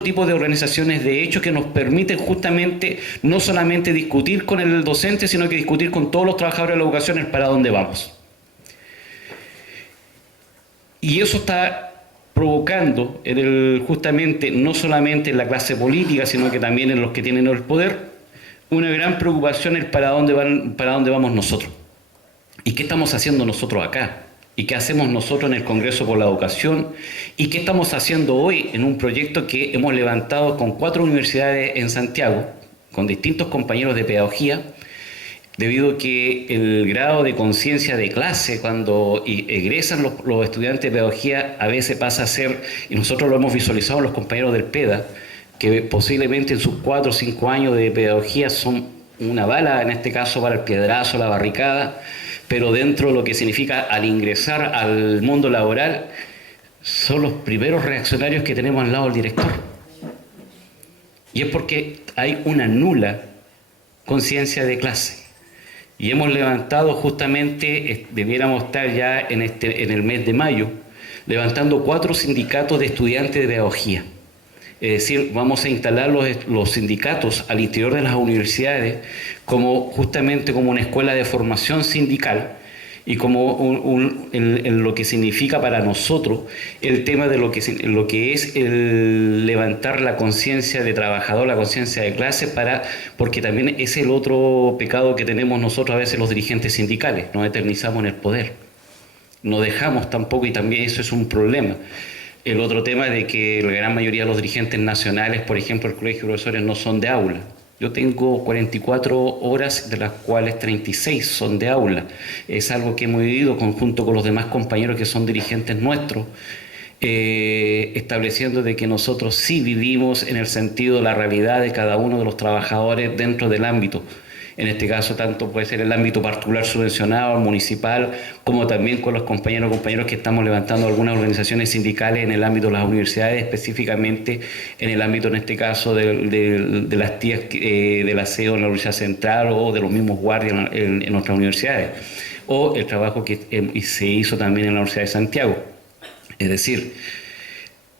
tipo de organizaciones de hecho que nos permiten justamente no solamente discutir con el docente, sino que discutir con todos los trabajadores de la educación el para dónde vamos. Y eso está provocando justamente no solamente en la clase política, sino que también en los que tienen el poder, una gran preocupación el para dónde vamos nosotros. ¿Y qué estamos haciendo nosotros acá? ¿Y qué hacemos nosotros en el Congreso por la Educación? ¿Y qué estamos haciendo hoy en un proyecto que hemos levantado con 4 universidades en Santiago, con distintos compañeros de pedagogía, debido a que el grado de conciencia de clase cuando egresan los estudiantes de pedagogía a veces pasa a ser, y nosotros lo hemos visualizado los compañeros del PEDA, que posiblemente en sus 4 o 5 años de pedagogía son una bala, en este caso para el piedrazo, la barricada, pero dentro de lo que significa al ingresar al mundo laboral, son los primeros reaccionarios que tenemos al lado del director. Y es porque hay una nula conciencia de clase. Y hemos levantado justamente, debiéramos estar ya en el mes de mayo, levantando 4 sindicatos de estudiantes de pedagogía. Es decir, vamos a instalar los sindicatos al interior de las universidades justamente como una escuela de formación sindical y como en lo que significa para nosotros el tema de lo que es el levantar la conciencia de trabajador, la conciencia de clase, porque también es el otro pecado que tenemos nosotros a veces los dirigentes sindicales, nos eternizamos en el poder, no dejamos tampoco, y también eso es un problema. El otro tema es de que la gran mayoría de los dirigentes nacionales, por ejemplo, el Colegio de Profesores, no son de aula. Yo tengo 44 horas, de las cuales 36 son de aula. Es algo que hemos vivido conjunto con los demás compañeros que son dirigentes nuestros, estableciendo de que nosotros sí vivimos en el sentido de la realidad de cada uno de los trabajadores dentro del ámbito. En este caso, tanto puede ser el ámbito particular subvencionado, municipal, como también con los compañeros que estamos levantando algunas organizaciones sindicales en el ámbito de las universidades, específicamente en el ámbito, en este caso, de las tías de la SEO en la Universidad Central o de los mismos guardias en nuestras universidades, o el trabajo que se hizo también en la Universidad de Santiago. Es decir,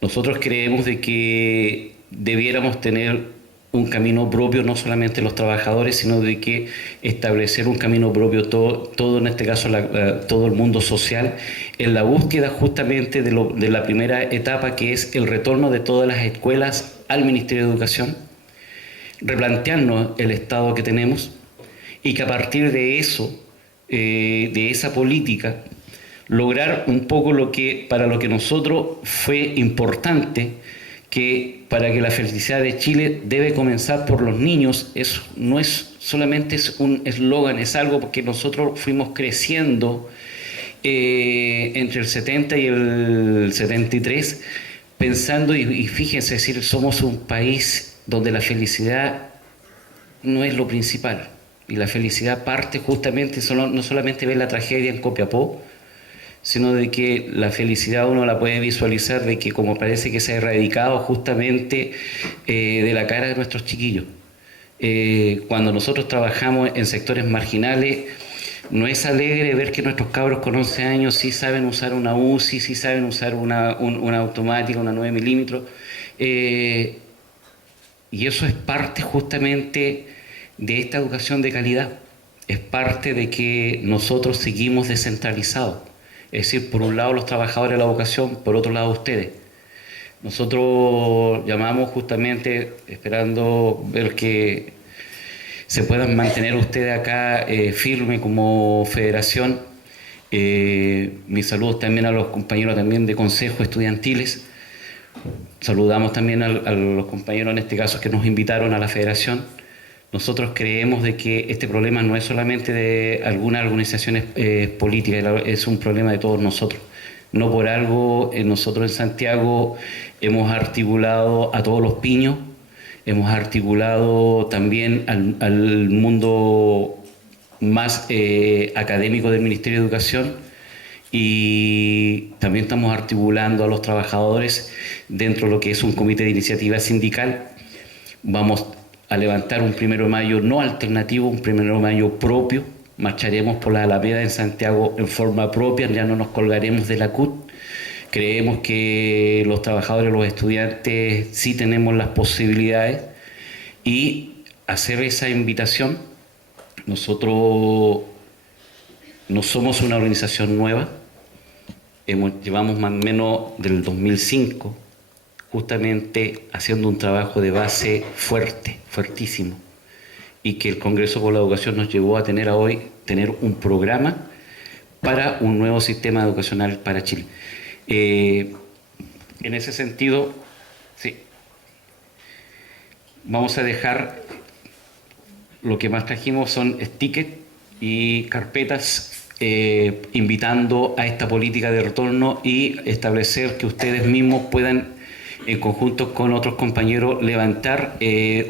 nosotros creemos de que debiéramos tener un camino propio, no solamente los trabajadores, sino de que establecer un camino propio todo en este caso todo el mundo social, en la búsqueda justamente de la primera etapa, que es el retorno de todas las escuelas al Ministerio de Educación, replantearnos el estado que tenemos y que a partir de eso, de esa política, lograr un poco para lo que nosotros fue importante, que para que la felicidad de Chile debe comenzar por los niños. Eso no es solamente un eslogan, es algo porque nosotros fuimos creciendo entre el 70 y el 73, pensando, y fíjense, es decir, somos un país donde la felicidad no es lo principal, y la felicidad parte justamente, no solamente ver la tragedia en Copiapó, sino de que la felicidad uno la puede visualizar de que como parece que se ha erradicado justamente de la cara de nuestros chiquillos. Cuando nosotros trabajamos en sectores marginales, no es alegre ver que nuestros cabros con 11 años sí saben usar una UCI, sí saben usar una automática, una 9 milímetros, y eso es parte justamente de esta educación de calidad, es parte de que nosotros seguimos descentralizados. Es decir, por un lado los trabajadores de la educación, por otro lado ustedes. Nosotros llamamos justamente esperando ver que se puedan mantener ustedes acá firme como federación. Mis saludos también a los compañeros también de consejos estudiantiles. Saludamos también a los compañeros en este caso que nos invitaron a la federación. Nosotros creemos de que este problema no es solamente de algunas organizaciones políticas, es un problema de todos nosotros. No por algo nosotros en Santiago hemos articulado a todos los piños, hemos articulado también al mundo más académico del Ministerio de Educación, y también estamos articulando a los trabajadores dentro de lo que es un comité de iniciativa sindical. Vamos a levantar un 1 de mayo no alternativo, un 1 de mayo propio. Marcharemos por la Alameda en Santiago en forma propia, ya no nos colgaremos de la CUT, Creemos que los trabajadores, los estudiantes, sí tenemos las posibilidades y hacer esa invitación. Nosotros no somos una organización nueva, llevamos más o menos del 2005 justamente haciendo un trabajo de base fuerte, fuertísimo, y que el Congreso por la Educación nos llevó a tener hoy un programa para un nuevo sistema educacional para Chile. En ese sentido, sí, vamos a dejar, lo que más trajimos son stickers y carpetas invitando a esta política de retorno y establecer que ustedes mismos puedan, en conjunto con otros compañeros, levantar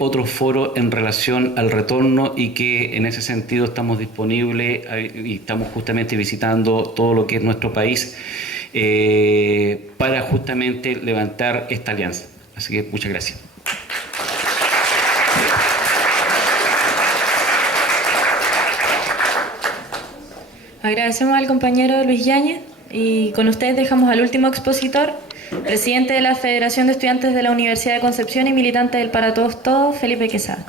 otros foros en relación al retorno, y que en ese sentido estamos disponibles y estamos justamente visitando todo lo que es nuestro país para justamente levantar esta alianza. Así que muchas gracias. Agradecemos al compañero Luis Yáñez y con ustedes dejamos al último expositor, presidente de la Federación de Estudiantes de la Universidad de Concepción y militante del Para Todos Todos, Felipe Quesada.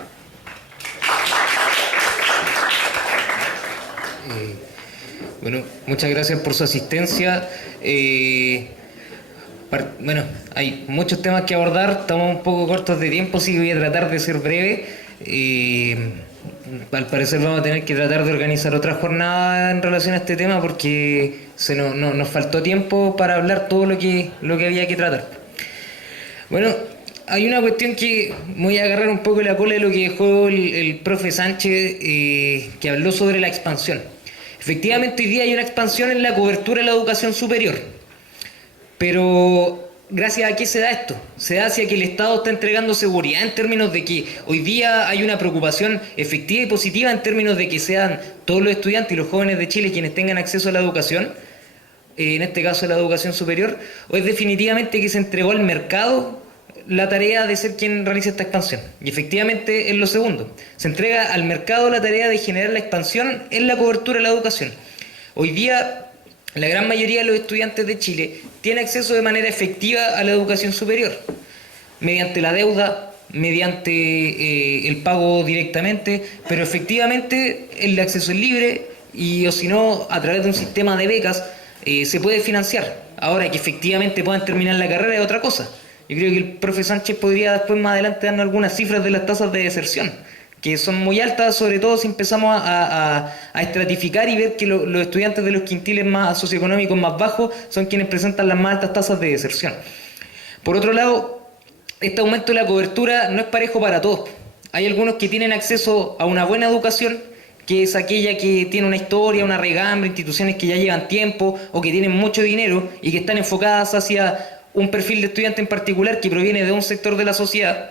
Bueno, muchas gracias por su asistencia. Bueno, hay muchos temas que abordar, estamos un poco cortos de tiempo, así que voy a tratar de ser breve. Al parecer vamos a tener que tratar de organizar otra jornada en relación a este tema porque nos faltó tiempo para hablar todo lo que había que tratar. Bueno, hay una cuestión que voy a agarrar un poco la cola de lo que dejó el profe Sánchez, que habló sobre la expansión. Efectivamente, hoy día hay una expansión en la cobertura de la educación superior, pero ¿gracias a qué se da esto? Se da hacia que el Estado está entregando seguridad en términos de que hoy día hay una preocupación efectiva y positiva en términos de que sean todos los estudiantes y los jóvenes de Chile quienes tengan acceso a la educación, en este caso a la educación superior, o es definitivamente que se entregó al mercado la tarea de ser quien realice esta expansión. Y efectivamente es lo segundo. Se entrega al mercado la tarea de generar la expansión en la cobertura de la educación. Hoy día la gran mayoría de los estudiantes de Chile tiene acceso de manera efectiva a la educación superior, mediante la deuda, mediante el pago directamente, pero efectivamente el acceso es libre y o si no, a través de un sistema de becas se puede financiar. Ahora, que efectivamente puedan terminar la carrera es otra cosa. Yo creo que el profe Sánchez podría después más adelante darnos algunas cifras de las tasas de deserción, que son muy altas, sobre todo si empezamos a estratificar y ver que los estudiantes de los quintiles más socioeconómicos más bajos son quienes presentan las más altas tasas de deserción. Por otro lado, este aumento de la cobertura no es parejo para todos. Hay algunos que tienen acceso a una buena educación, que es aquella que tiene una historia, una regambre, instituciones que ya llevan tiempo o que tienen mucho dinero y que están enfocadas hacia un perfil de estudiante en particular que proviene de un sector de la sociedad,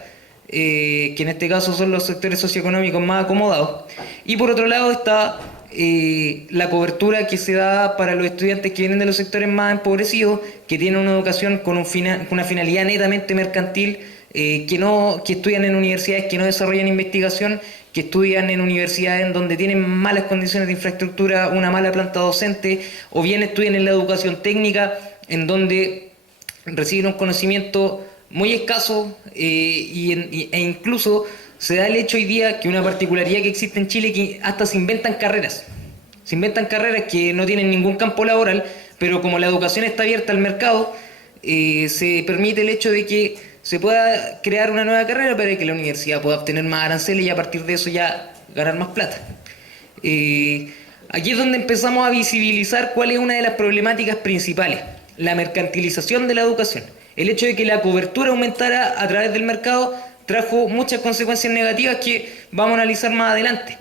que en este caso son los sectores socioeconómicos más acomodados. Y por otro lado está la cobertura que se da para los estudiantes que vienen de los sectores más empobrecidos, que tienen una educación con una finalidad netamente mercantil, que estudian en universidades que no desarrollan investigación, que estudian en universidades en donde tienen malas condiciones de infraestructura, una mala planta docente, o bien estudian en la educación técnica, en donde reciben un conocimiento muy escaso, e incluso se da el hecho hoy día que una particularidad que existe en Chile, que hasta se inventan carreras que no tienen ningún campo laboral, pero como la educación está abierta al mercado, se permite el hecho de que se pueda crear una nueva carrera para que la universidad pueda obtener más aranceles y a partir de eso ya ganar más plata. Aquí es donde empezamos a visibilizar cuál es una de las problemáticas principales: la mercantilización de la educación. El hecho de que la cobertura aumentara a través del mercado trajo muchas consecuencias negativas que vamos a analizar más adelante.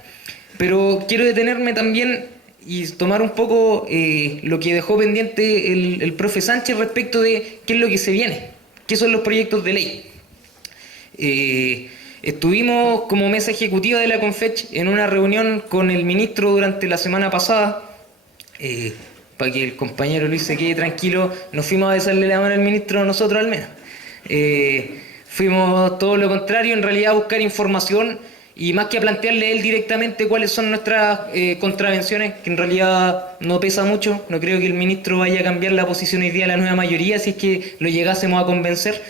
Pero quiero detenerme también y tomar un poco lo que dejó pendiente el profe Sánchez respecto de qué es lo que se viene, qué son los proyectos de ley. Estuvimos como mesa ejecutiva de la CONFECH en una reunión con el ministro durante la semana pasada. Para que el compañero Luis se quede tranquilo, nos fuimos a besarle la mano al ministro, nosotros al menos. Fuimos todo lo contrario, en realidad a buscar información y más que a plantearle a él directamente cuáles son nuestras contravenciones, que en realidad no pesa mucho, no creo que el ministro vaya a cambiar la posición hoy día de la nueva mayoría si es que lo llegásemos a convencer.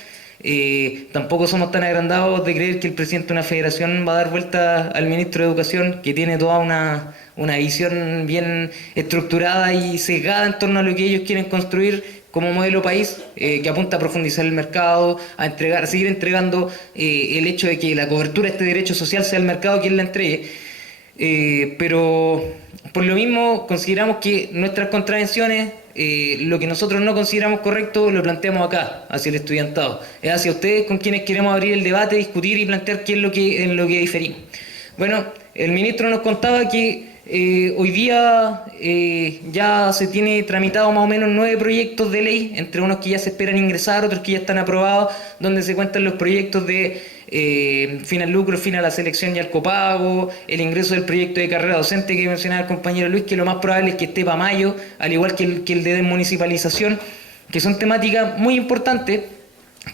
Tampoco somos tan agrandados de creer que el presidente de una federación va a dar vuelta al ministro de Educación, que tiene toda una visión bien estructurada y sesgada en torno a lo que ellos quieren construir como modelo país, que apunta a profundizar el mercado, a seguir entregando el hecho de que la cobertura de este derecho social sea el mercado quien la entregue. Pero por lo mismo consideramos que nuestras contravenciones, lo que nosotros no consideramos correcto, lo planteamos acá, hacia el estudiantado. Es hacia ustedes con quienes queremos abrir el debate, discutir y plantear qué es en lo que diferimos. Bueno, el ministro nos contaba que hoy día ya se tiene tramitado más o menos 9 proyectos de ley, entre unos que ya se esperan ingresar, otros que ya están aprobados, donde se cuentan los proyectos de fin al lucro, fin a la selección y al copago, el ingreso del proyecto de carrera docente que mencionaba el compañero Luis, que lo más probable es que esté para mayo, al igual que el de desmunicipalización, que son temáticas muy importantes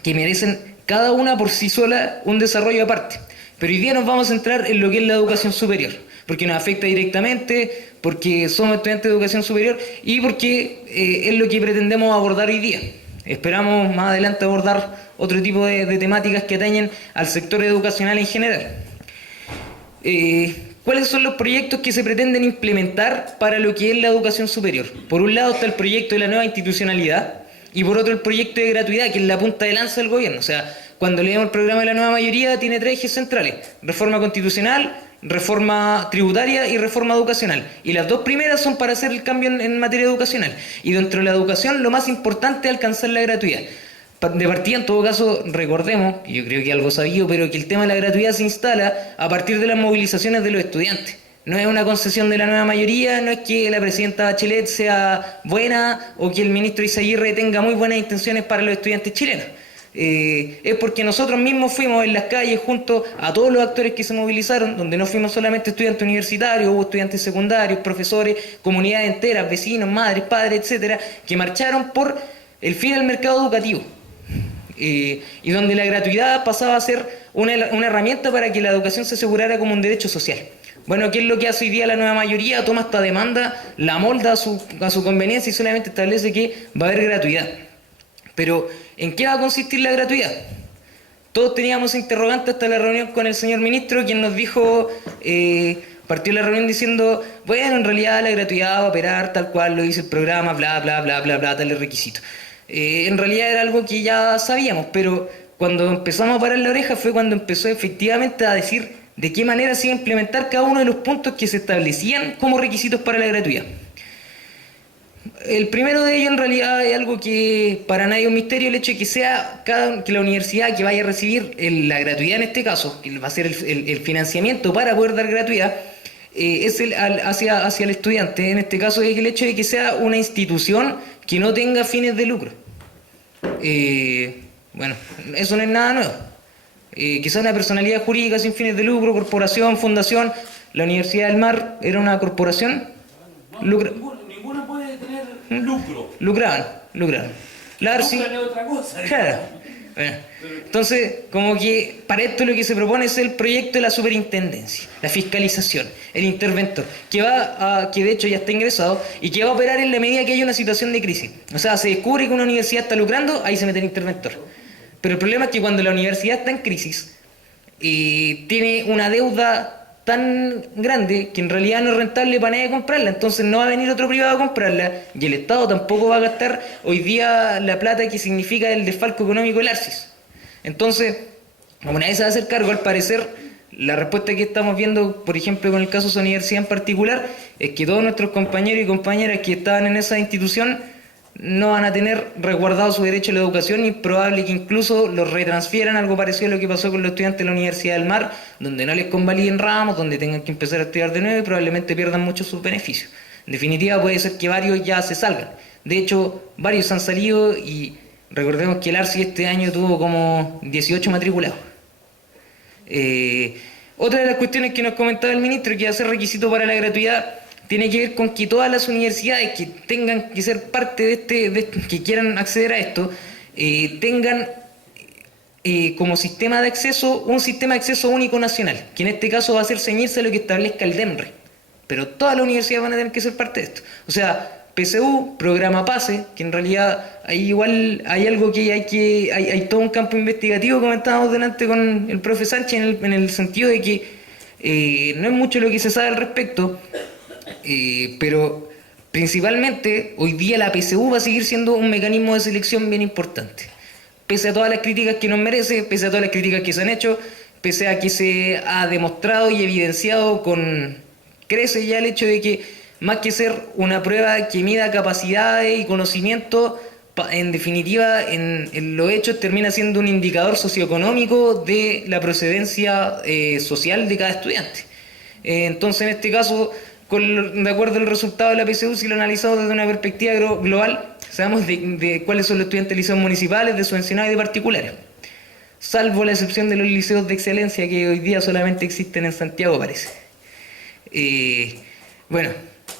que merecen cada una por sí sola un desarrollo aparte. Pero hoy día nos vamos a centrar en lo que es la educación superior, porque nos afecta directamente, porque somos estudiantes de educación superior y porque es lo que pretendemos abordar hoy día. Esperamos más adelante abordar otro tipo de temáticas que atañen al sector educacional en general. ¿Cuáles son los proyectos que se pretenden implementar para lo que es la educación superior? Por un lado está el proyecto de la nueva institucionalidad y por otro el proyecto de gratuidad, que es la punta de lanza del gobierno. O sea, cuando leemos el programa de la nueva mayoría tiene 3 ejes centrales: reforma constitucional, reforma tributaria y reforma educacional. Y las 2 primeras son para hacer el cambio en materia educacional. Y dentro de la educación lo más importante es alcanzar la gratuidad. De partida, en todo caso, recordemos, y yo creo que algo sabido, pero que el tema de la gratuidad se instala a partir de las movilizaciones de los estudiantes. No es una concesión de la nueva mayoría, no es que la presidenta Bachelet sea buena o que el ministro Izaguirre tenga muy buenas intenciones para los estudiantes chilenos. Es porque nosotros mismos fuimos en las calles junto a todos los actores que se movilizaron, donde no fuimos solamente estudiantes universitarios, hubo estudiantes secundarios, profesores, comunidades enteras, vecinos, madres, padres, etcétera, que marcharon por el fin del mercado educativo. Y donde la gratuidad pasaba a ser una herramienta para que la educación se asegurara como un derecho social. Bueno, ¿qué es lo que hace hoy día la nueva mayoría? Toma esta demanda, la molda a su conveniencia y solamente establece que va a haber gratuidad. Pero, ¿en qué va a consistir la gratuidad? Todos teníamos interrogantes hasta la reunión con el señor ministro, quien nos dijo, partió la reunión diciendo, bueno, en realidad la gratuidad va a operar tal cual lo dice el programa, bla, bla, bla, bla, bla, tales requisitos. En realidad era algo que ya sabíamos, pero cuando empezamos a parar la oreja fue cuando empezó efectivamente a decir de qué manera se iba a implementar cada uno de los puntos que se establecían como requisitos para la gratuidad. El primero de ellos en realidad es algo que para nadie es un misterio, el hecho de que sea que la universidad que vaya a recibir la gratuidad en este caso, que va a ser el financiamiento para poder dar gratuidad, es hacia el estudiante. En este caso es el hecho de que sea una institución que no tenga fines de lucro. Bueno, eso no es nada nuevo. Que sea una personalidad jurídica sin fines de lucro, corporación, fundación. La Universidad del Mar era una corporación. Ninguna puede tener lucro. Lucraban. La ARSI. Lucran es otra cosa. Claro. Bueno, entonces, como que para esto lo que se propone es el proyecto de la superintendencia, la fiscalización, el interventor, que de hecho ya está ingresado y que va a operar en la medida que haya una situación de crisis. O sea, se descubre que una universidad está lucrando, ahí se mete el interventor. Pero el problema es que cuando la universidad está en crisis, tiene una deuda tan grande que en realidad no es rentable para nadie comprarla, entonces no va a venir otro privado a comprarla y el Estado tampoco va a gastar hoy día la plata que significa el desfalco económico del ARSIS. Entonces, como nadie se va a hacer cargo, al parecer la respuesta que estamos viendo, por ejemplo con el caso de su universidad en particular, es que todos nuestros compañeros y compañeras que estaban en esa institución no van a tener resguardado su derecho a la educación y es probable que incluso los retransfieran, algo parecido a lo que pasó con los estudiantes de la Universidad del Mar, donde no les convaliden ramos, donde tengan que empezar a estudiar de nuevo y probablemente pierdan muchos sus beneficios. En definitiva, puede ser que varios ya se salgan. De hecho, varios han salido y recordemos que el ARSI este año tuvo como 18 matriculados. Otra de las cuestiones que nos comentaba el ministro, que hacer requisito para la gratuidad, tiene que ver con que todas las universidades que tengan que ser parte de que quieran acceder a esto, tengan como sistema de acceso un sistema de acceso único nacional, que en este caso va a ser ceñirse a lo que establezca el DEMRE. Pero todas las universidades van a tener que ser parte de esto. O sea, PSU, programa PASE, que en realidad ahí igual hay algo hay todo un campo investigativo, comentábamos delante con el profe Sánchez, en el sentido de que no es mucho lo que se sabe al respecto, pero principalmente hoy día la PSU va a seguir siendo un mecanismo de selección bien importante. Pese a todas las críticas que nos merece, pese a todas las críticas que se han hecho, pese a que se ha demostrado y evidenciado crece ya el hecho de que más que ser una prueba que mida capacidades y conocimiento, en definitiva en los hechos termina siendo un indicador socioeconómico de la procedencia social de cada estudiante. Entonces en este caso, de acuerdo al resultado de la PSU, si lo analizamos desde una perspectiva global, sabemos de cuáles son los estudiantes de liceos municipales, de subvencionados y de particulares, salvo la excepción de los liceos de excelencia que hoy día solamente existen en Santiago, parece. Bueno,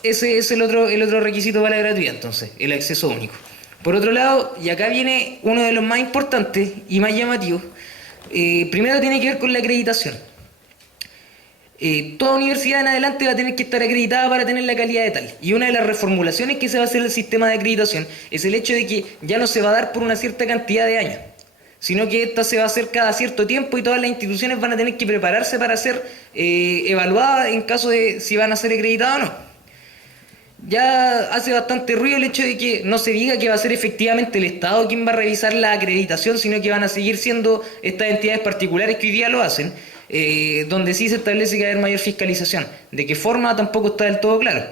ese es el otro requisito para la gratuidad, entonces, el acceso único. Por otro lado, y acá viene uno de los más importantes y más llamativos, primero tiene que ver con la acreditación. Toda universidad en adelante va a tener que estar acreditada para tener la calidad de tal. Y una de las reformulaciones que se va a hacer del sistema de acreditación es el hecho de que ya no se va a dar por una cierta cantidad de años, sino que esta se va a hacer cada cierto tiempo y todas las instituciones van a tener que prepararse para ser evaluadas en caso de si van a ser acreditadas o no. Ya hace bastante ruido el hecho de que no se diga que va a ser efectivamente el Estado quien va a revisar la acreditación, sino que van a seguir siendo estas entidades particulares que hoy día lo hacen, donde sí se establece que va a haber mayor fiscalización. ¿De qué forma? Tampoco está del todo claro.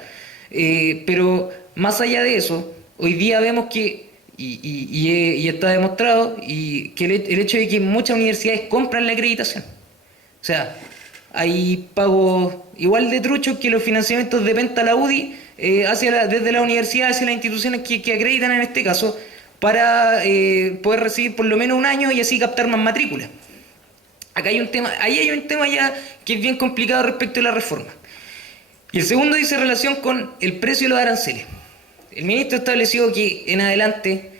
Pero más allá de eso, hoy día vemos que, y está demostrado, que el hecho de que muchas universidades compran la acreditación. O sea, hay pagos igual de truchos que los financiamientos de Penta la UDI desde la universidad hacia las instituciones que acreditan en este caso, para poder recibir por lo menos un año y así captar más matrículas. Acá hay un tema, ahí hay un tema ya que es bien complicado respecto a la reforma. Y el segundo dice relación con el precio de los aranceles. El ministro estableció que en adelante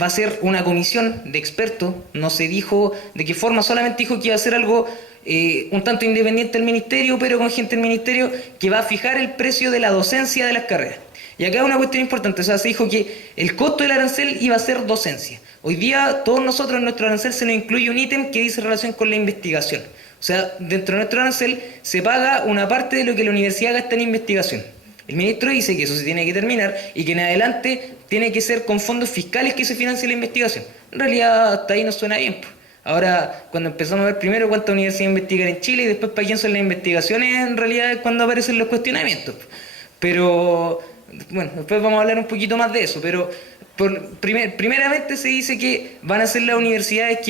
va a ser una comisión de expertos, no se dijo de qué forma, solamente dijo que iba a ser algo un tanto independiente del ministerio, pero con gente del ministerio que va a fijar el precio de la docencia de las carreras. Y acá hay una cuestión importante, o sea, se dijo que el costo del arancel iba a ser docencia. Hoy día todos nosotros en nuestro arancel se nos incluye un ítem que dice relación con la investigación. O sea, dentro de nuestro arancel se paga una parte de lo que la universidad gasta en investigación. El ministro dice que eso se tiene que terminar y que en adelante tiene que ser con fondos fiscales que se financie la investigación. En realidad hasta ahí nos suena bien. Ahora, cuando empezamos a ver primero cuántas universidades investigan en Chile y después para quién son las investigaciones, en realidad es cuando aparecen los cuestionamientos. Pero, bueno, después vamos a hablar un poquito más de eso, pero primeramente se dice que van a ser las universidades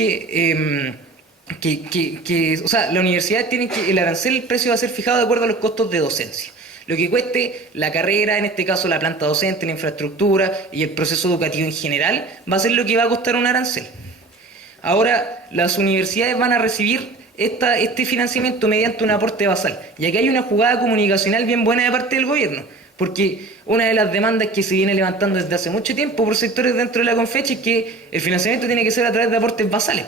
o sea, las universidades tienen que, el arancel, el precio va a ser fijado de acuerdo a los costos de docencia. Lo que cueste la carrera, en este caso la planta docente, la infraestructura y el proceso educativo en general, va a ser lo que va a costar un arancel. Ahora, las universidades van a recibir este financiamiento mediante un aporte basal. Y aquí hay una jugada comunicacional bien buena de parte del gobierno, porque una de las demandas que se viene levantando desde hace mucho tiempo por sectores dentro de la Confeche es que el financiamiento tiene que ser a través de aportes basales.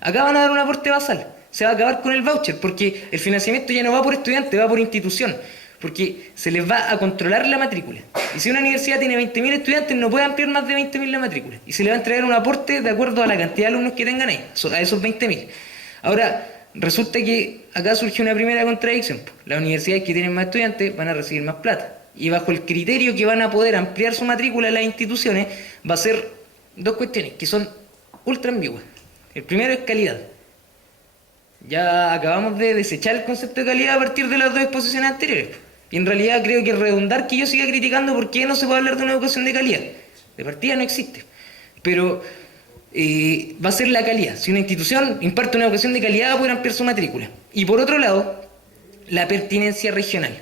Acá van a dar un aporte basal. Se va a acabar con el voucher, porque el financiamiento ya no va por estudiante, va por institución. Porque se les va a controlar la matrícula. Y si una universidad tiene 20.000 estudiantes, no puede ampliar más de 20.000 la matrícula. Y se le va a entregar un aporte de acuerdo a la cantidad de alumnos que tengan ahí, a esos 20.000. Ahora, resulta que acá surge una primera contradicción. Las universidades que tienen más estudiantes van a recibir más plata. Y bajo el criterio que van a poder ampliar su matrícula en las instituciones, va a ser dos cuestiones que son ultra ambiguas. El primero es calidad. Ya acabamos de desechar el concepto de calidad a partir de las dos exposiciones anteriores. Y en realidad creo que es redundar que yo siga criticando por qué no se puede hablar de una educación de calidad. De partida no existe. Pero va a ser la calidad. Si una institución imparte una educación de calidad, va a poder ampliar su matrícula. Y por otro lado, la pertinencia regional.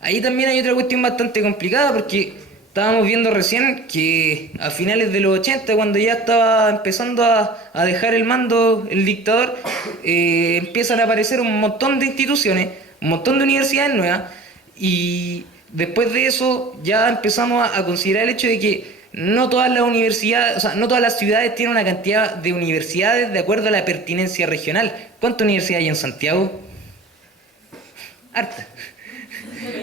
Ahí también hay otra cuestión bastante complicada, porque estábamos viendo recién que a finales de los 80, cuando ya estaba empezando a dejar el mando el dictador, empiezan a aparecer un montón de instituciones, un montón de universidades nuevas, y después de eso ya empezamos a considerar el hecho de que no todas las universidades, o sea, no todas las ciudades tienen una cantidad de universidades de acuerdo a la pertinencia regional. ¿Cuántas universidades hay en Santiago? Harta.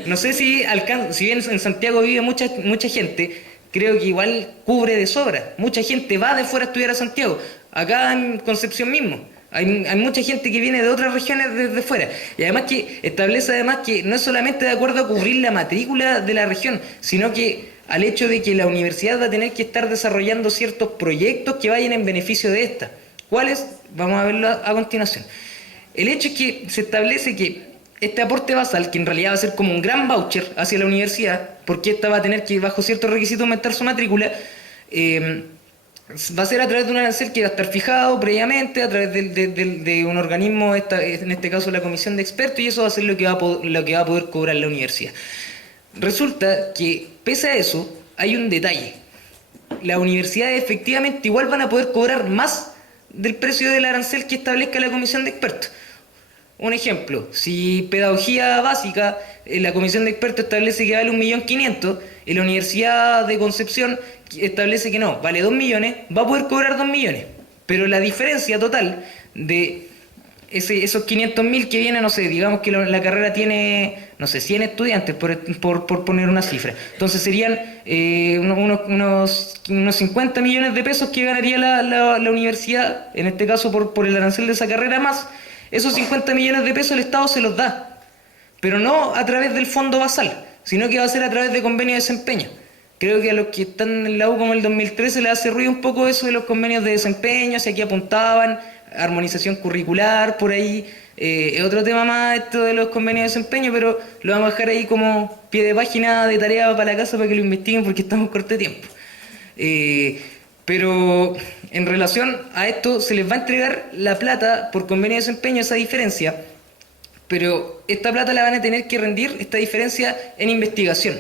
No sé si si bien en Santiago vive mucha gente, creo que igual cubre de sobra. Mucha gente va de fuera a estudiar a Santiago. Acá en Concepción mismo. Hay mucha gente que viene de otras regiones desde fuera. Y además que establece que no es solamente de acuerdo a cubrir la matrícula de la región, sino que al hecho de que la universidad va a tener que estar desarrollando ciertos proyectos que vayan en beneficio de esta. ¿Cuáles? Vamos a verlo a continuación. El hecho es que se establece que este aporte basal, que en realidad va a ser como un gran voucher hacia la universidad, porque esta va a tener que, bajo ciertos requisitos, aumentar su matrícula, va a ser a través de un arancel que va a estar fijado previamente, a través de un organismo, en este caso la comisión de expertos, y eso va a ser lo que va a poder cobrar la universidad. Resulta que, pese a eso, hay un detalle. Las universidades efectivamente igual van a poder cobrar más del precio del arancel que establezca la comisión de expertos. Un ejemplo, si pedagogía básica, la comisión de expertos establece que vale 1.500.000 y la Universidad de Concepción establece que no, vale 2 millones, va a poder cobrar 2 millones. Pero la diferencia total de esos 500.000 que viene, no sé, digamos que la carrera tiene, no sé, 100 estudiantes, por poner una cifra. Entonces serían unos 50 millones de pesos que ganaría la universidad, en este caso por el arancel de esa carrera más. Esos 50 millones de pesos el Estado se los da, pero no a través del fondo basal, sino que va a ser a través de convenios de desempeño. Creo que a los que están en la U como el 2013 les hace ruido un poco eso de los convenios de desempeño, si aquí apuntaban, armonización curricular, por ahí. Es otro tema más esto de los convenios de desempeño, pero lo vamos a dejar ahí como pie de página de tarea para la casa para que lo investiguen porque estamos corto de tiempo. Pero en relación a esto se les va a entregar la plata por convenio de desempeño, esa diferencia, pero esta plata la van a tener que rendir, esta diferencia, en investigación.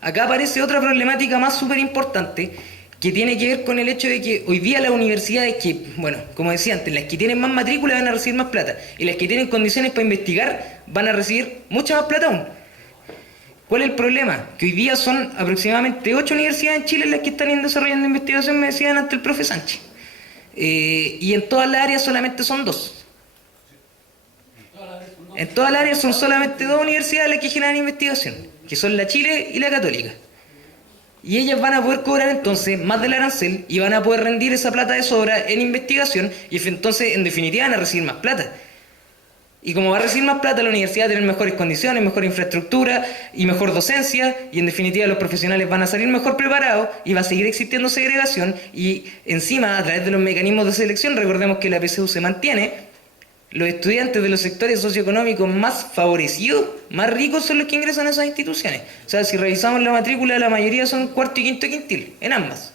Acá aparece otra problemática más súper importante que tiene que ver con el hecho de que hoy día las universidades que, bueno, como decía antes, las que tienen más matrícula van a recibir más plata y las que tienen condiciones para investigar van a recibir mucha más plata aún. ¿Cuál es el problema? Que hoy día son aproximadamente 8 universidades en Chile las que están desarrollando investigación, me decían antes el profe Sánchez. Y en todas las áreas solamente son 2. En todas las áreas son solamente 2 universidades las que generan investigación, que son la Chile y la Católica. Y ellas van a poder cobrar entonces más del arancel y van a poder rendir esa plata de sobra en investigación y entonces en definitiva van a recibir más plata. Y como va a recibir más plata, la universidad va a tener mejores condiciones, mejor infraestructura y mejor docencia, y en definitiva los profesionales van a salir mejor preparados y va a seguir existiendo segregación, y encima, a través de los mecanismos de selección, recordemos que la PSU se mantiene, los estudiantes de los sectores socioeconómicos más favorecidos, más ricos, son los que ingresan a esas instituciones. O sea, si revisamos la matrícula, la mayoría son cuarto y quinto quintil, en ambas.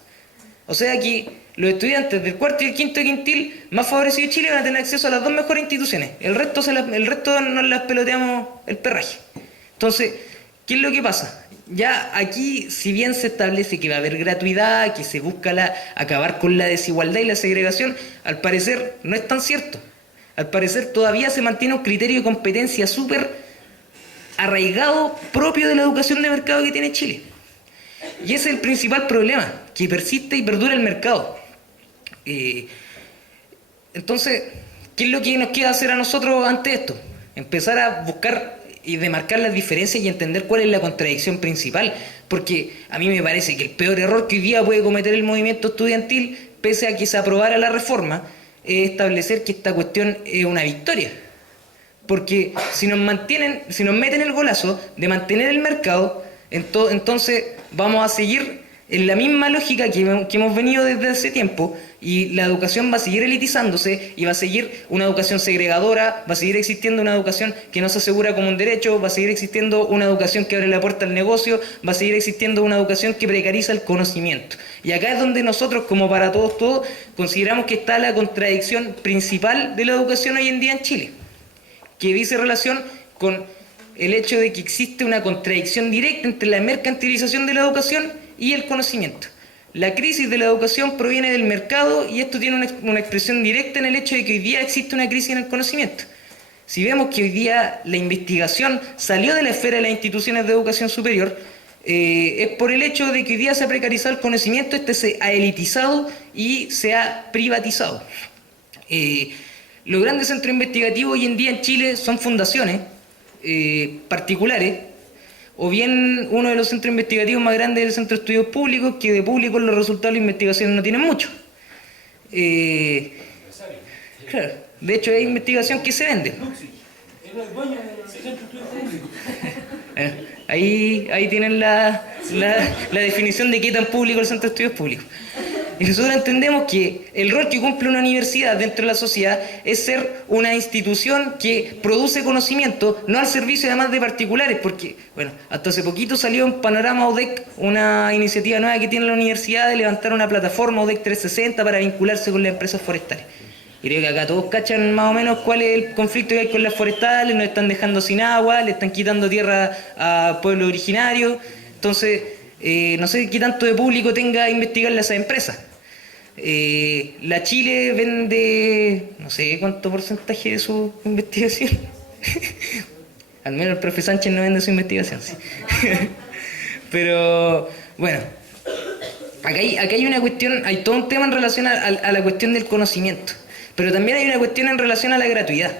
O sea que los estudiantes del cuarto y el quinto quintil más favorecidos de Chile van a tener acceso a las 2 mejores instituciones. El resto nos las peloteamos el perraje. Entonces, ¿qué es lo que pasa? Ya aquí, si bien se establece que va a haber gratuidad, que se busca acabar con la desigualdad y la segregación, al parecer no es tan cierto. Al parecer todavía se mantiene un criterio de competencia súper arraigado propio de la educación de mercado que tiene Chile. Y ese es el principal problema, que persiste y perdura el mercado. Entonces, ¿qué es lo que nos queda hacer a nosotros ante esto? Empezar a buscar y demarcar las diferencias y entender cuál es la contradicción principal. Porque a mí me parece que el peor error que hoy día puede cometer el movimiento estudiantil, pese a que se aprobara la reforma, es establecer que esta cuestión es una victoria. Porque si nos meten el golazo de mantener el mercado, entonces vamos a seguir en la misma lógica que hemos venido desde hace tiempo, y la educación va a seguir elitizándose y va a seguir una educación segregadora, va a seguir existiendo una educación que no se asegura como un derecho, va a seguir existiendo una educación que abre la puerta al negocio, va a seguir existiendo una educación que precariza el conocimiento. Y acá es donde nosotros, como para todos, consideramos que está la contradicción principal de la educación hoy en día en Chile, que dice relación con el hecho de que existe una contradicción directa entre la mercantilización de la educación y el conocimiento. La crisis de la educación proviene del mercado y esto tiene una expresión directa en el hecho de que hoy día existe una crisis en el conocimiento. Si vemos que hoy día la investigación salió de la esfera de las instituciones de educación superior, es por el hecho de que hoy día se ha precarizado el conocimiento, este se ha elitizado y se ha privatizado. Los grandes centros investigativos hoy en día en Chile son fundaciones particulares, o bien uno de los centros investigativos más grandes es el Centro de Estudios Públicos, que de públicos los resultados de la investigación no tienen mucho. Claro, de hecho hay investigación que se vende. Era el dueño del centro de estudios públicos. Ahí tienen la definición de qué tan público es el Centro de Estudios Públicos. Y nosotros entendemos que el rol que cumple una universidad dentro de la sociedad es ser una institución que produce conocimiento, no al servicio además de particulares, porque, bueno, hasta hace poquito salió en Panorama UDEC, una iniciativa nueva que tiene la universidad de levantar una plataforma UDEC 360 para vincularse con las empresas forestales. Y creo que acá todos cachan más o menos cuál es el conflicto que hay con las forestales, nos están dejando sin agua, le están quitando tierra a pueblos originarios. Entonces, no sé qué tanto de público tenga a investigarle a esas empresas. La Chile vende, no sé cuánto porcentaje de su investigación. Al menos el profe Sánchez no vende su investigación, sí. Pero, bueno, acá hay una cuestión, hay todo un tema en relación a la cuestión del conocimiento. Pero también hay una cuestión en relación a la gratuidad.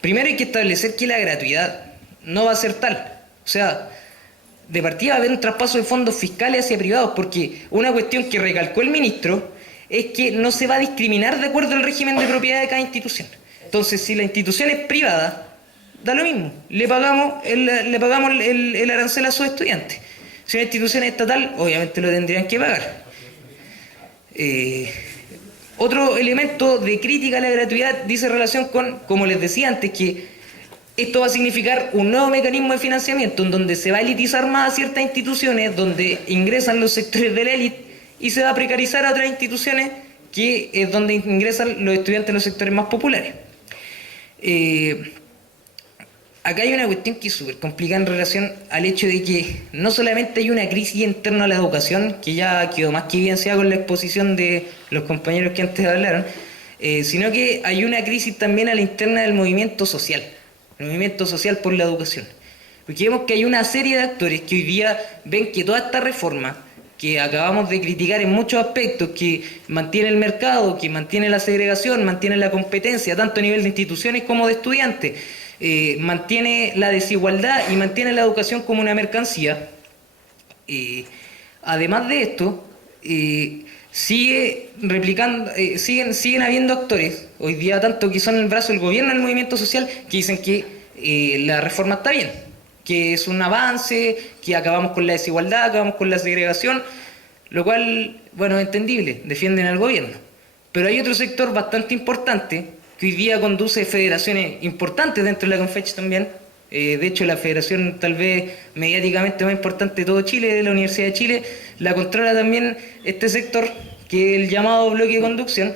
Primero hay que establecer que la gratuidad no va a ser tal. O sea, de partida va a haber un traspaso de fondos fiscales hacia privados, porque una cuestión que recalcó el ministro es que no se va a discriminar de acuerdo al régimen de propiedad de cada institución. Entonces, si la institución es privada, da lo mismo. Le pagamos el arancel a sus estudiantes. Si una institución es estatal, obviamente lo tendrían que pagar. Otro elemento de crítica a la gratuidad dice relación con, como les decía antes, que esto va a significar un nuevo mecanismo de financiamiento en donde se va a elitizar más a ciertas instituciones, donde ingresan los sectores de la élite y se va a precarizar a otras instituciones que es donde ingresan los estudiantes de los sectores más populares. Acá hay una cuestión que es súper complicada en relación al hecho de que no solamente hay una crisis en torno a la educación, que ya quedó más que evidenciada con la exposición de los compañeros que antes hablaron, sino que hay una crisis también a la interna del movimiento social, el movimiento social por la educación. Porque vemos que hay una serie de actores que hoy día ven que toda esta reforma, que acabamos de criticar en muchos aspectos, que mantiene el mercado, que mantiene la segregación, mantiene la competencia, tanto a nivel de instituciones como de estudiantes, mantiene la desigualdad y mantiene la educación como una mercancía. Además de esto, siguen habiendo actores, hoy día tanto que son el brazo del gobierno del movimiento social, que dicen que la reforma está bien, que es un avance, que acabamos con la desigualdad, acabamos con la segregación, lo cual, bueno, es entendible, defienden al gobierno. Pero hay otro sector bastante importante que hoy día conduce federaciones importantes dentro de la Confech también. De hecho, la federación tal vez mediáticamente más importante de todo Chile, de la Universidad de Chile, la controla también este sector, que es el llamado bloque de conducción,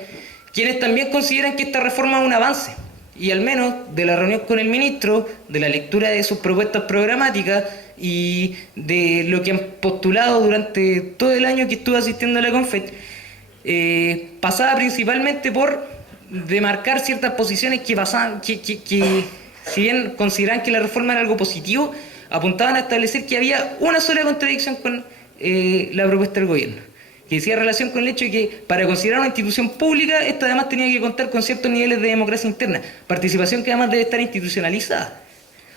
quienes también consideran que esta reforma es un avance. Y al menos de la reunión con el ministro, de la lectura de sus propuestas programáticas y de lo que han postulado durante todo el año que estuve asistiendo a la Confech, pasaba principalmente por demarcar ciertas posiciones que si bien consideraban que la reforma era algo positivo, apuntaban a establecer que había una sola contradicción con la propuesta del gobierno, que decía relación con el hecho de que para considerar una institución pública, esta además tenía que contar con ciertos niveles de democracia interna, participación que además debe estar institucionalizada.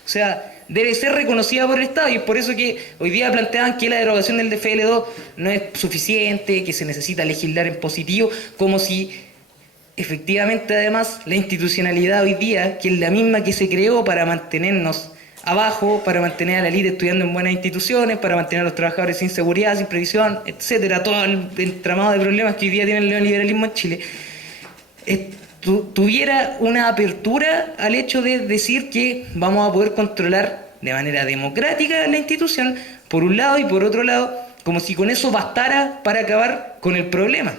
O sea, debe ser reconocida por el Estado, y es por eso que hoy día planteaban que la derogación del DFL2 no es suficiente, que se necesita legislar en positivo, como si efectivamente además la institucionalidad hoy día, que es la misma que se creó para mantenernos abajo, para mantener a la élite estudiando en buenas instituciones, para mantener a los trabajadores sin seguridad, sin previsión, etcétera, todo el entramado de problemas que hoy día tiene el neoliberalismo en Chile, tuviera una apertura al hecho de decir que vamos a poder controlar de manera democrática la institución, por un lado, y por otro lado, como si con eso bastara para acabar con el problema.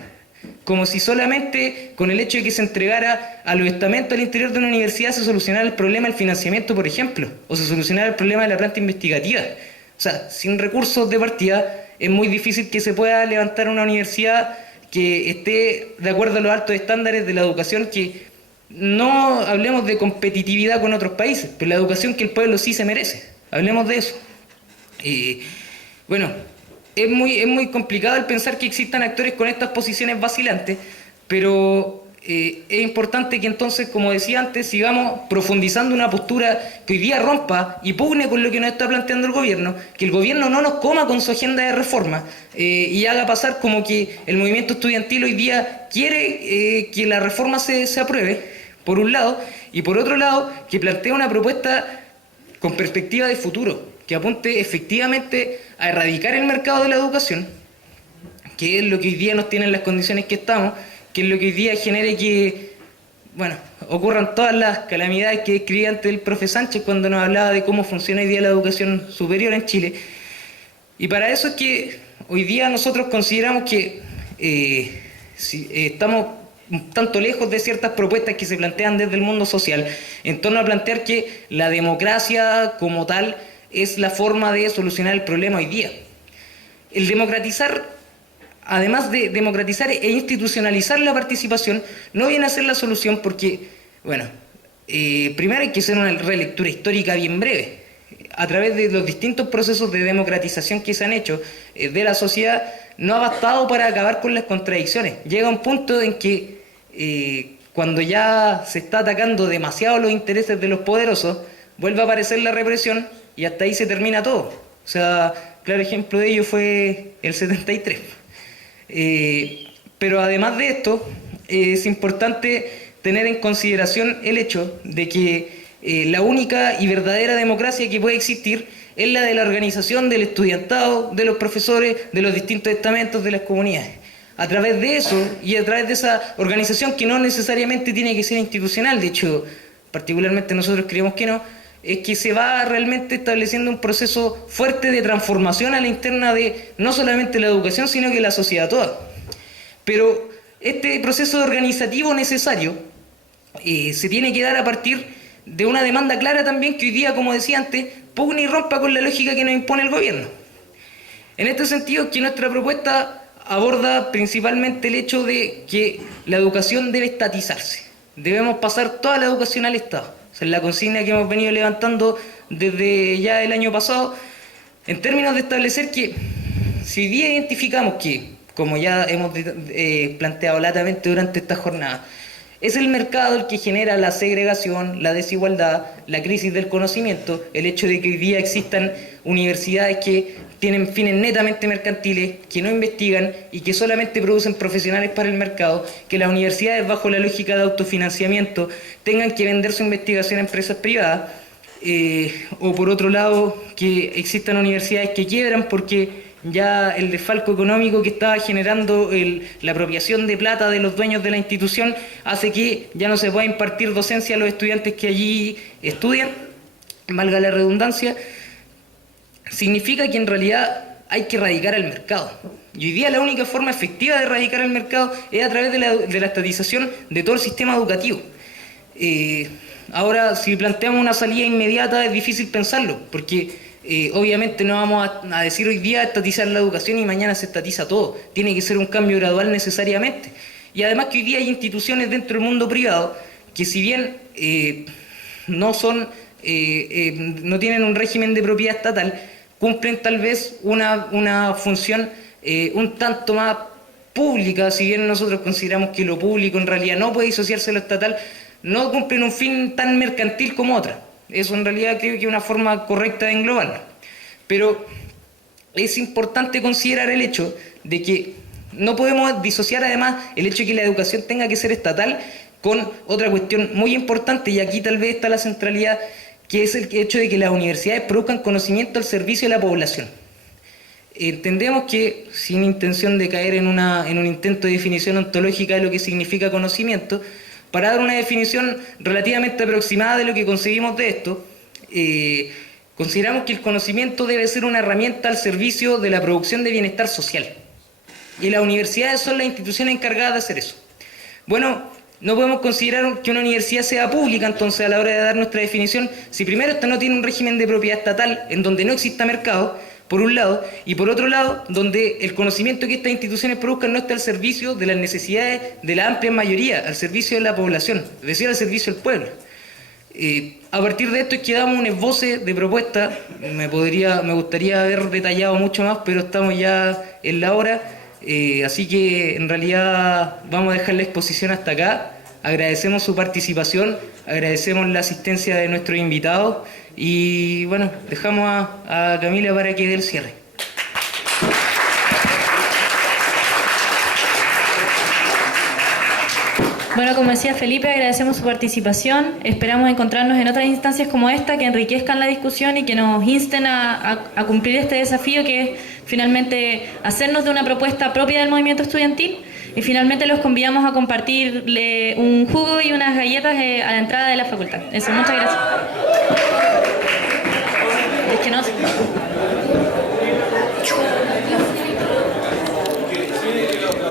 Como si solamente con el hecho de que se entregara a los estamentos al interior de una universidad se solucionara el problema del financiamiento, por ejemplo, o se solucionara el problema de la planta investigativa. O sea, sin recursos de partida es muy difícil que se pueda levantar una universidad que esté de acuerdo a los altos estándares de la educación, que no hablemos de competitividad con otros países, pero la educación que el pueblo sí se merece. Hablemos de eso. Bueno, es muy complicado el pensar que existan actores con estas posiciones vacilantes, pero es importante que entonces, como decía antes, sigamos profundizando una postura que hoy día rompa y pugne con lo que nos está planteando el gobierno, que el gobierno no nos coma con su agenda de reforma y haga pasar como que el movimiento estudiantil hoy día quiere que la reforma se apruebe, por un lado, y por otro lado, que plantea una propuesta con perspectiva de futuro, que apunte efectivamente a erradicar el mercado de la educación, que es lo que hoy día nos tiene en las condiciones que estamos, que es lo que hoy día genere que, bueno, ocurran todas las calamidades que describía antes el profe Sánchez cuando nos hablaba de cómo funciona hoy día la educación superior en Chile. Y para eso es que hoy día nosotros consideramos que estamos un tanto lejos de ciertas propuestas que se plantean desde el mundo social, en torno a plantear que la democracia como tal es la forma de solucionar el problema hoy día. El democratizar, además de democratizar e institucionalizar la participación, no viene a ser la solución porque, bueno, primero hay que hacer una relectura histórica bien breve. A través de los distintos procesos de democratización que se han hecho de la sociedad, no ha bastado para acabar con las contradicciones. Llega un punto en que cuando ya se está atacando demasiado los intereses de los poderosos, vuelve a aparecer la represión y hasta ahí se termina todo. O sea, claro ejemplo de ello fue el 73. Pero además de esto, es importante tener en consideración el hecho de que la única y verdadera democracia que puede existir es la de la organización del estudiantado, de los profesores, de los distintos estamentos, de las comunidades. A través de eso y a través de esa organización que no necesariamente tiene que ser institucional, de hecho, particularmente nosotros creemos que no, es que se va realmente estableciendo un proceso fuerte de transformación a la interna de no solamente la educación, sino que la sociedad toda. Pero este proceso organizativo necesario se tiene que dar a partir de una demanda clara también que hoy día, como decía antes, pugna y rompa con la lógica que nos impone el gobierno. En este sentido, que nuestra propuesta aborda principalmente el hecho de que la educación debe estatizarse. Debemos pasar toda la educación al Estado. Esa es la consigna que hemos venido levantando desde ya el año pasado, en términos de establecer que si hoy día identificamos que, como ya hemos planteado latamente durante esta jornada, es el mercado el que genera la segregación, la desigualdad, la crisis del conocimiento, el hecho de que hoy día existan universidades que tienen fines netamente mercantiles, que no investigan y que solamente producen profesionales para el mercado, que las universidades bajo la lógica de autofinanciamiento tengan que vender su investigación a empresas privadas, o por otro lado que existan universidades que quiebran porque ya el desfalco económico que estaba generando la apropiación de plata de los dueños de la institución hace que ya no se pueda impartir docencia a los estudiantes que allí estudian, valga la redundancia. Significa que en realidad hay que erradicar al mercado. Y hoy día la única forma efectiva de erradicar al mercado es a través de la estatización de todo el sistema educativo. Ahora, si planteamos una salida inmediata es difícil pensarlo, porque obviamente no vamos a decir hoy día estatizar la educación y mañana se estatiza todo. Tiene que ser un cambio gradual necesariamente. Y además que hoy día hay instituciones dentro del mundo privado que si bien no tienen un régimen de propiedad estatal, cumplen tal vez una función un tanto más pública, si bien nosotros consideramos que lo público en realidad no puede disociarse de lo estatal, no cumplen un fin tan mercantil como otra. Eso en realidad creo que es una forma correcta de englobarlo. Pero es importante considerar el hecho de que no podemos disociar además el hecho de que la educación tenga que ser estatal con otra cuestión muy importante, y aquí tal vez está la centralidad, que es el hecho de que las universidades produzcan conocimiento al servicio de la población. Entendemos que, sin intención de caer en un intento de definición ontológica de lo que significa conocimiento, para dar una definición relativamente aproximada de lo que conseguimos de esto, consideramos que el conocimiento debe ser una herramienta al servicio de la producción de bienestar social. Y las universidades son las instituciones encargadas de hacer eso. Bueno, no podemos considerar que una universidad sea pública, entonces, a la hora de dar nuestra definición, si primero esta no tiene un régimen de propiedad estatal en donde no exista mercado, por un lado, y por otro lado, donde el conocimiento que estas instituciones produzcan no está al servicio de las necesidades de la amplia mayoría, al servicio de la población, es decir, al servicio del pueblo. A partir de esto es que damos un esboce de propuesta. Me gustaría haber detallado mucho más, pero estamos ya en la hora. Así que en realidad vamos a dejar la exposición hasta acá. Agradecemos su participación, agradecemos la asistencia de nuestros invitados y bueno, dejamos a Camila para que dé el cierre. Bueno, como decía Felipe, agradecemos su participación. Esperamos encontrarnos en otras instancias como esta que enriquezcan la discusión y que nos insten a cumplir este desafío que es finalmente hacernos de una propuesta propia del movimiento estudiantil. Y finalmente los convidamos a compartirle un jugo y unas galletas a la entrada de la facultad. Eso, muchas gracias. Es que no...